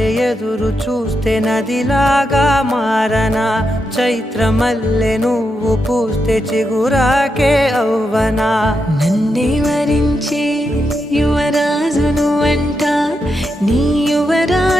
వలె ఎదురు చూస్తే నదిలాగా మారనా, చైత్రమల్లె నువ్వు పూస్తే చిగురాకే అవ్వనా. నన్నే వరించే యువరాజును అంట నీ యువరాజు